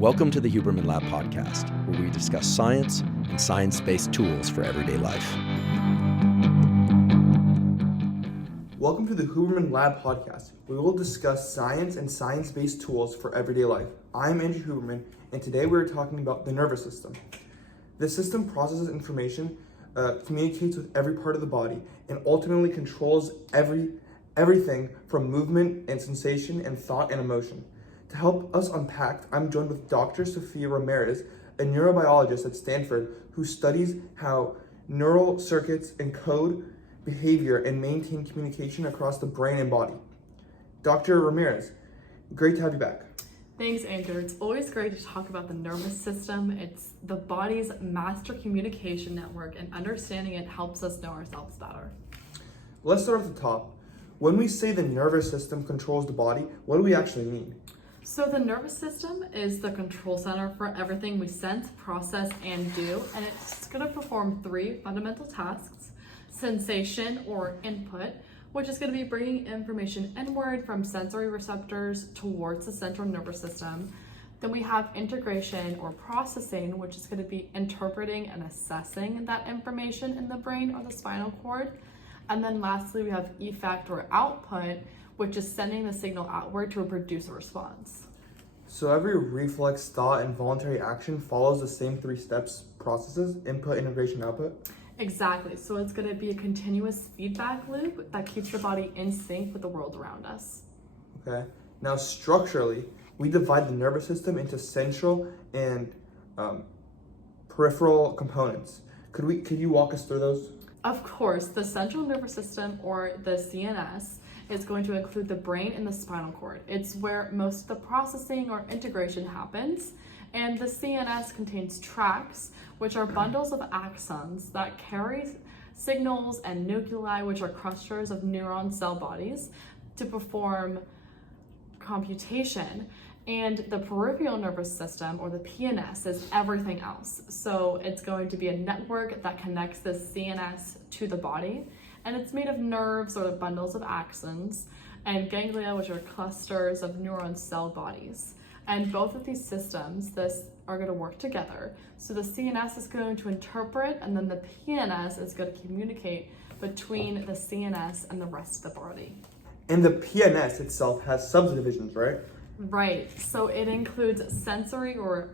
Welcome to the Huberman Lab podcast, where we discuss science and science-based tools for everyday life. Welcome to the Huberman Lab podcast. We will discuss science and science-based tools for everyday life. I'm Andrew Huberman, and today we're talking about the nervous system. This system processes information, communicates with every part of the body, and ultimately controls everything from movement and sensation and thought and emotion. To help us unpack, I'm joined with Dr. Sophia Ramirez, a neurobiologist at Stanford who studies how neural circuits encode behavior and maintain communication across the brain and body. Dr. Ramirez, great to have you back. Thanks, Andrew. It's always great to talk about the nervous system. It's the body's master communication network, and understanding it helps us know ourselves better. Let's start at the top. When we say the nervous system controls the body, what do we actually mean? So the nervous system is the control center for everything we sense, process, and do, and it's going to perform three fundamental tasks: sensation or input, which is going to be bringing information inward from sensory receptors towards the central nervous system. Then we have integration or processing, which is going to be interpreting and assessing that information in the brain or the spinal cord. And then lastly, we have effect or output, which is sending the signal outward to produce a response. So every reflex, thought, and voluntary action follows the same three steps processes: input, integration, output? Exactly. So it's going to be a continuous feedback loop that keeps your body in sync with the world around us. Okay. Now, structurally, we divide the nervous system into central and peripheral components. Could you walk us through those? Of course, the central nervous system, or the CNS, is going to include the brain and the spinal cord. It's where most of the processing or integration happens. And the CNS contains tracts, which are bundles of axons that carry signals, and nuclei, which are clusters of neuron cell bodies, to perform computation. And the peripheral nervous system, or the PNS, is everything else. So it's going to be a network that connects the CNS to the body, and it's made of nerves, or bundles of axons, and ganglia, which are clusters of neuron cell bodies. And both of these systems are going to work together. So the CNS is going to interpret, and then the PNS is going to communicate between the CNS and the rest of the body. And the PNS itself has subdivisions, right? Right. So it includes sensory or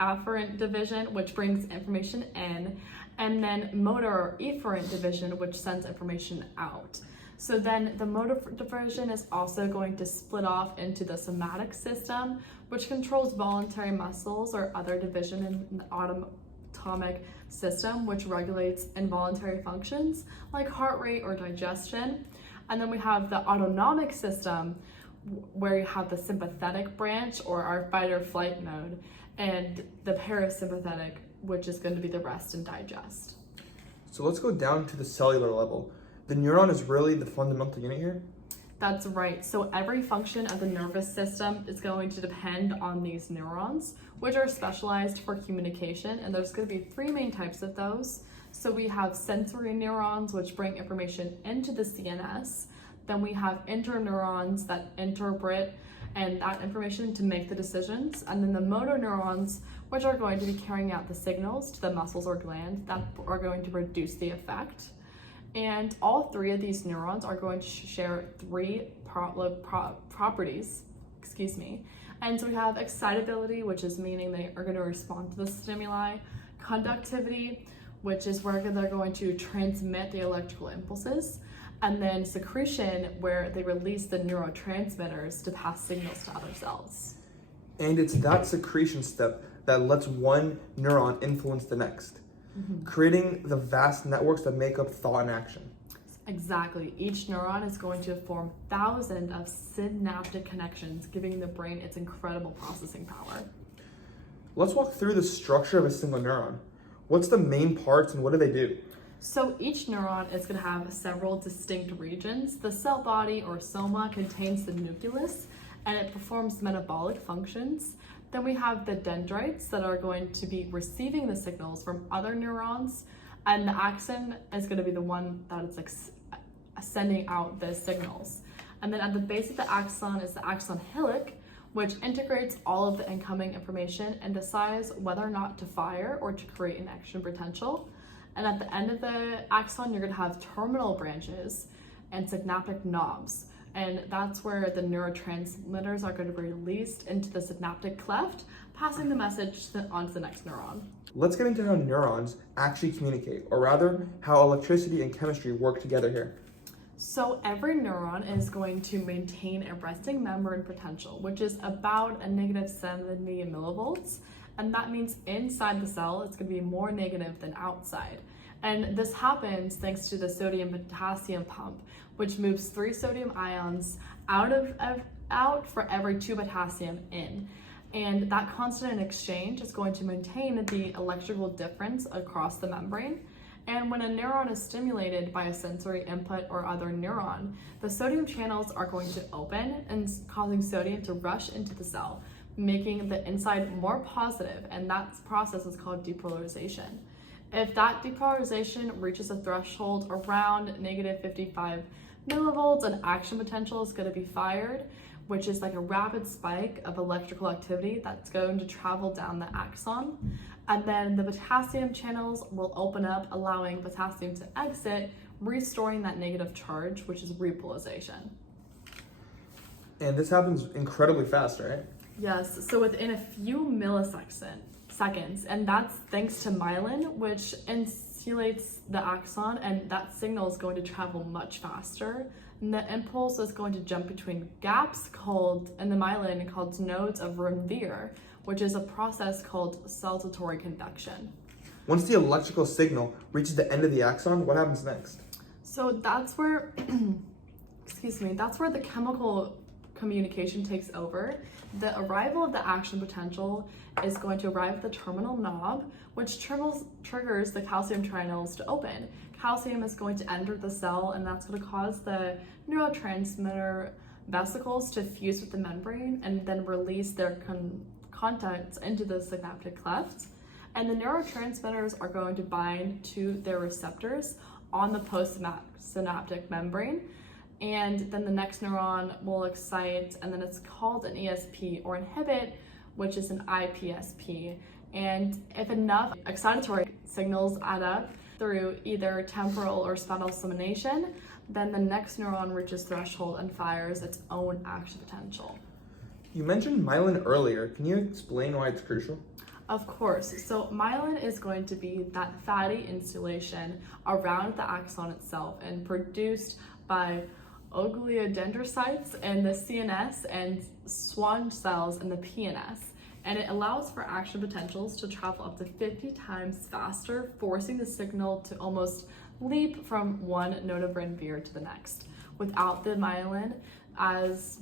afferent division, which brings information in, and then motor or efferent division, which sends information out. So then the motor division is also going to split off into the somatic system, which controls voluntary muscles, or other division in the autonomic system, which regulates involuntary functions like heart rate or digestion. And then we have the autonomic system, where you have the sympathetic branch, or our fight or flight mode, and the parasympathetic, which is going to be the rest and digest. So let's go down to the cellular level. The neuron is really the fundamental unit here? That's right. So every function of the nervous system is going to depend on these neurons, which are specialized for communication, and there's going to be three main types of those. So we have sensory neurons, which bring information into the CNS. Then we have interneurons that interpret and that information to make the decisions. And then the motor neurons, which are going to be carrying out the signals to the muscles or glands that are going to produce the effect. And all three of these neurons are going to share three properties, And so we have excitability, which is meaning they are going to respond to the stimuli; conductivity, which is where they're going to transmit the electrical impulses; and then secretion, where they release the neurotransmitters to pass signals to other cells. And it's that secretion step that lets one neuron influence the next, creating the vast networks that make up thought and action. Exactly. Each neuron is going to form thousands of synaptic connections, giving the brain its incredible processing power. Let's walk through the structure of a single neuron. What's the main parts and what do they do? So each neuron is going to have several distinct regions. The cell body, or soma, contains the nucleus, and it performs metabolic functions. Then we have the dendrites that are going to be receiving the signals from other neurons, and the axon is going to be the one that is sending out the signals. And then at the base of the axon is the axon hillock, which integrates all of the incoming information and decides whether or not to fire or to create an action potential. And at the end of the axon, you're going to have terminal branches and synaptic knobs. And that's where the neurotransmitters are going to be released into the synaptic cleft, passing the message on to the next neuron. Let's get into how neurons actually communicate, or rather, how electricity and chemistry work together here. So every neuron is going to maintain a resting membrane potential, which is about a negative 70 millivolts. And that means inside the cell, it's going to be more negative than outside. And this happens thanks to the sodium-potassium pump, which moves 3 sodium ions out for every 2 potassium in. And that constant exchange is going to maintain the electrical difference across the membrane. And when a neuron is stimulated by a sensory input or other neuron, the sodium channels are going to open and causing sodium to rush into the cell, making the inside more positive, and that process is called depolarization. If that depolarization reaches a threshold around negative 55 millivolts, an action potential is going to be fired, which is like a rapid spike of electrical activity that's going to travel down the axon. And then the potassium channels will open up, allowing potassium to exit, restoring that negative charge, which is repolarization. And this happens incredibly fast, right? Yes, so within a few milliseconds, and that's thanks to myelin, which insulates the axon, and that signal is going to travel much faster. And the impulse is going to jump between gaps in the myelin called nodes of Ranvier, which is a process called saltatory conduction. Once the electrical signal reaches the end of the axon, what happens next? So that's where, that's where the chemical communication takes over. The arrival of the action potential is going to arrive at the terminal knob, which triggers the calcium channels to open. Calcium is going to enter the cell, and that's going to cause the neurotransmitter vesicles to fuse with the membrane and then release their contents into the synaptic cleft. And the neurotransmitters are going to bind to their receptors on the postsynaptic membrane. And then the next neuron will excite, and then it's called an ESP or inhibit, which is an IPSP. And if enough excitatory signals add up through either temporal or spinal stimulation, then the next neuron reaches threshold and fires its own action potential. You mentioned myelin earlier. Can you explain why it's crucial? Of course. So myelin is going to be that fatty insulation around the axon itself and produced by oligodendrocytes in the CNS and Schwann cells in the PNS. And it allows for action potentials to travel up to 50 times faster, forcing the signal to almost leap from one node of Ranvier to the next. Without the myelin, as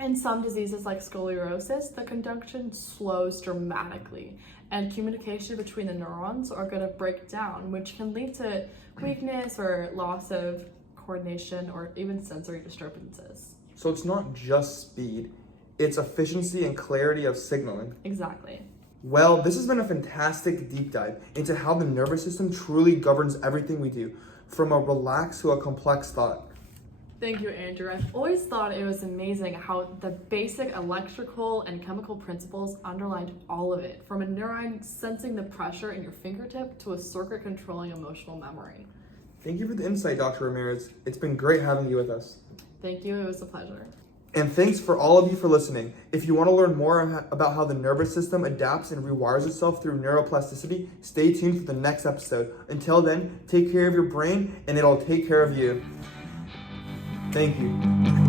in some diseases like scoliosis, the conduction slows dramatically, and communication between the neurons are going to break down, which can lead to weakness or loss of coordination or even sensory disturbances. So it's not just speed, it's efficiency and clarity of signaling. Exactly. Well, this has been a fantastic deep dive into how the nervous system truly governs everything we do, from a relaxed to a complex thought. Thank you, Andrew. I've always thought it was amazing how the basic electrical and chemical principles underlined all of it, from a neuron sensing the pressure in your fingertip to a circuit controlling emotional memory. Thank you for the insight, Dr. Ramirez. It's been great having you with us. Thank you. It was a pleasure. And thanks for all of you for listening. If you want to learn more about how the nervous system adapts and rewires itself through neuroplasticity, stay tuned for the next episode. Until then, take care of your brain and it'll take care of you. Thank you.